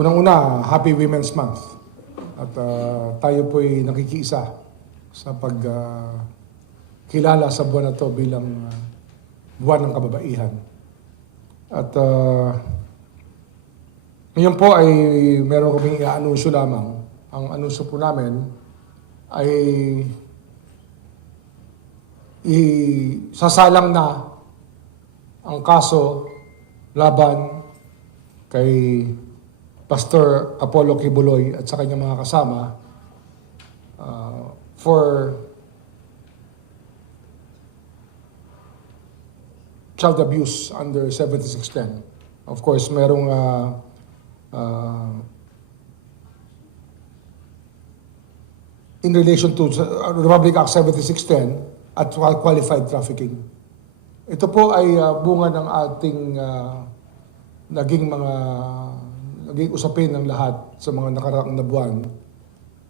Unang-una, Happy Women's Month. At tayo po'y nakikiisa sa pagkilala sa buwan na to bilang buwan ng kababaihan. At ngayon po ay meron kaming i-anunsyo lamang. Ang anunsyo po namin ay isasalang na ang kaso laban kay Pastor Apollo Kibuloy at sa kanyang mga kasama for child abuse under 7610. Of course, merong in relation to Republic Act 7610 at qualified trafficking. Ito po ay bunga ng ating naging usapin ng lahat sa mga nakaraang na buwan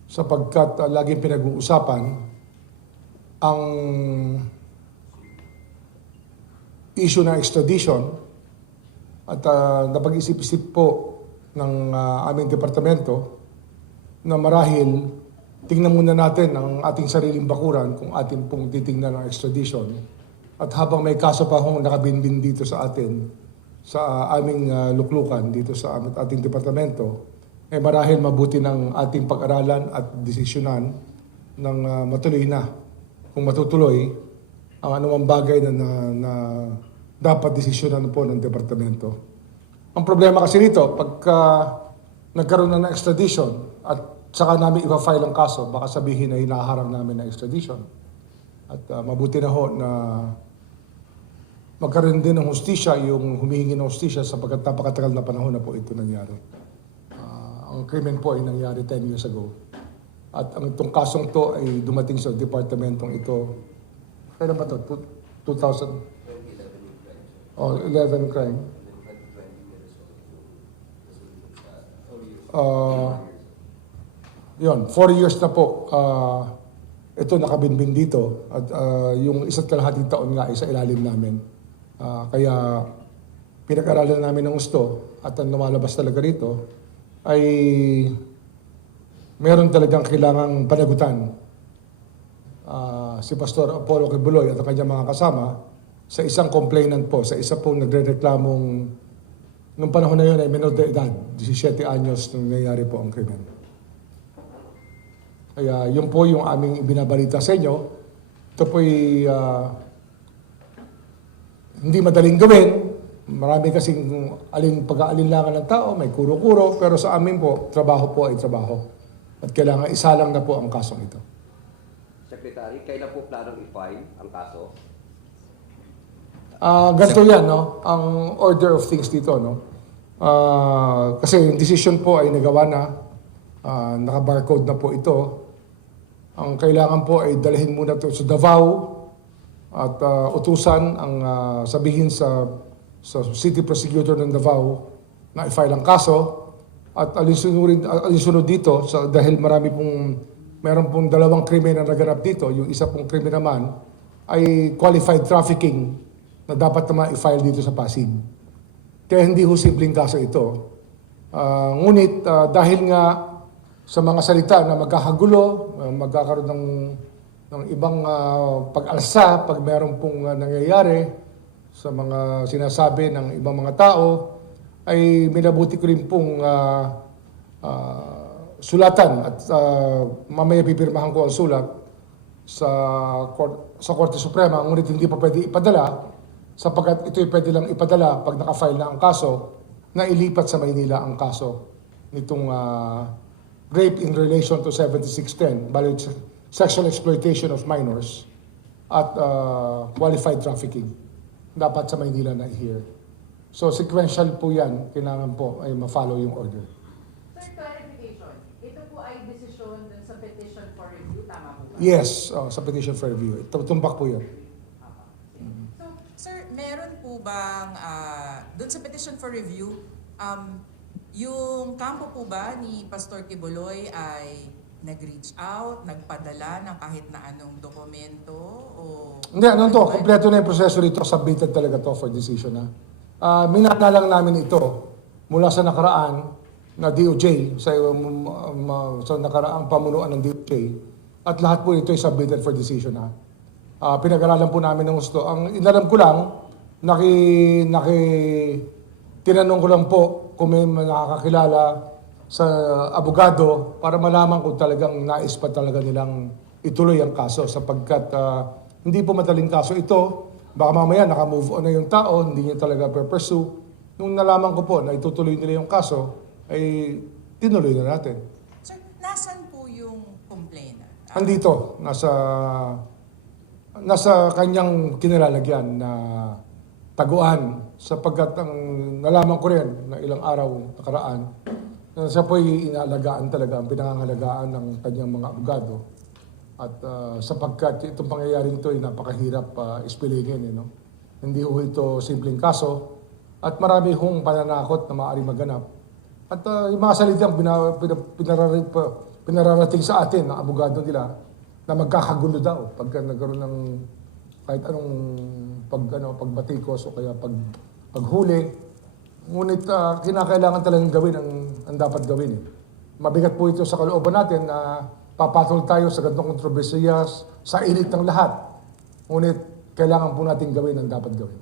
sapagkat laging pinag-uusapan ang issue ng extradition at napag-isip-isip po ng aming departamento na marahil tingnan muna natin ang ating sariling bakuran kung ating pong titingnan ang extradition. At habang may kaso pa akong nakabinbin dito sa atin, sa aming luklukan dito sa ating departamento, ay marahil mabuti ng ating pag-aralan at desisyonan ng matuloy na. Kung matutuloy, ang anumang bagay na dapat desisyonan po ng departamento. Ang problema kasi nito, pagka nagkaroon na ng extradition at saka namin ipa-file ang kaso, baka sabihin na hinaharang namin ng extradition. At mabuti na ho na magkaroon din ng hustisya, yung humihingi ng hustisya sapagkat napakatagal na panahon na po ito nangyari. Ang krimen po ay nangyari 10 years ago. At ang itong kasong to ay dumating sa departamentong ito. Kailan ba ito? 2000? 11 crime. Yun, 4 years na po. Ito nakabinbin dito. At yung isa't kalahating taon nga ay sa ilalim namin. Kaya pinag-aralan namin ng gusto at ang lumalabas talaga rito ay meron talagang kailangang panagutan si Pastor Apollo Kibuloy at ang kanyang mga kasama sa isang complainant po, sa isa pong nagre-reklamong nung panahon na yun ay menor de edad, 17 anyos nung nangyayari po ang krimen. Kaya yun po yung aming ibinabalita sa inyo. Ito po'y hindi madaling gawin. Marami kasing pag-aalinlangan ng tao, may kuro-kuro, pero sa amin po, trabaho po ay trabaho. At kailangan isa lang na po ang kasong ito. Secretary, kailan po planong i-file ang kaso? Ganito yan, no? Ang order of things dito, no? Kasi yung decision po ay nagawa na, naka-barcode na po ito. Ang kailangan po ay dalhin muna ito sa Davao at utusan ang sabihin sa city prosecutor ng Davao na i-file ang kaso at alinsunod dito dahil meron pong dalawang krimen na naganap dito. Yung isa pong krimen naman ay qualified trafficking na dapat naman i-file dito sa Pasig. Kaya hindi ho simpleng kaso ito. Ngunit dahil nga sa mga salita na magkakagulo, magkakaroon ng ibang pag-alsa pag meron pong nangyayari sa mga sinasabi ng ibang mga tao, ay minabuti ko rin pong sulatan at mamaya pipirmahan ko ang sulat sa Korte Suprema, ngunit hindi pa pwede ipadala sapagkat ito'y pwede lang ipadala pag nakafile na ang kaso na ilipat sa Maynila ang kaso nitong rape in relation to 7610, sexual exploitation of minors at qualified trafficking. Dapat sa Maynila na i-hear. So sequential po yan, kailangan po ay ma-follow yung order. Sir, clarification. Ito po ay desisyon dun sa petition for review, tama po ba? Yes, sa petition for review. Tumbak po yun. So, sir, meron po bang, dun sa petition for review, yung kampo po ba ni Pastor Kibuloy ay nag-reach out, nagpadala ng kahit na anong dokumento? O Hindi, ano to, kompleto na yung proseso rito, submitted talaga to for decision. Minana lang namin ito mula sa nakaraan na DOJ sa nakaraang pamunuan ng DOJ at lahat po ito ay submitted for decision na. Pinag-aralan po namin ng gusto. Ang inalam ko lang, tinanong ko lang po kung may nakakakilala sa abogado para malaman kung talagang nais pa talaga nilang ituloy ang kaso sapagkat hindi po madaling kaso ito. Baka mamaya naka-move on na yung tao, hindi niya talaga pursue. Nung nalaman ko po na itutuloy nila yung kaso, ay tinuloy na natin. Sir, nasan po yung complainant? Andito, nasa kanyang kinilalagyan na taguan sapagkat ang nalaman ko rin na ilang araw nakaraan na siya po'y inaalagaan talaga, ang pinangangalagaan ng kanyang mga abogado. At sapagkat itong pangyayaring ito ay napakahirap ispilingin. Hindi ho ito simpleng kaso at marami hong pananakot na maaari maganap. At yung mga salitang pinararating sa atin ng abogado nila na magkakagulo daw pagka nagkaroon ng kahit anong pagbatikos o kaya paghuli. Ngunit kinakailangan talagang gawin ang dapat gawin. Mabigat po ito sa kalooban natin na papatol tayo sa ganitong kontrobersiya sa init ng lahat. Ngunit kailangan po natin gawin ang dapat gawin.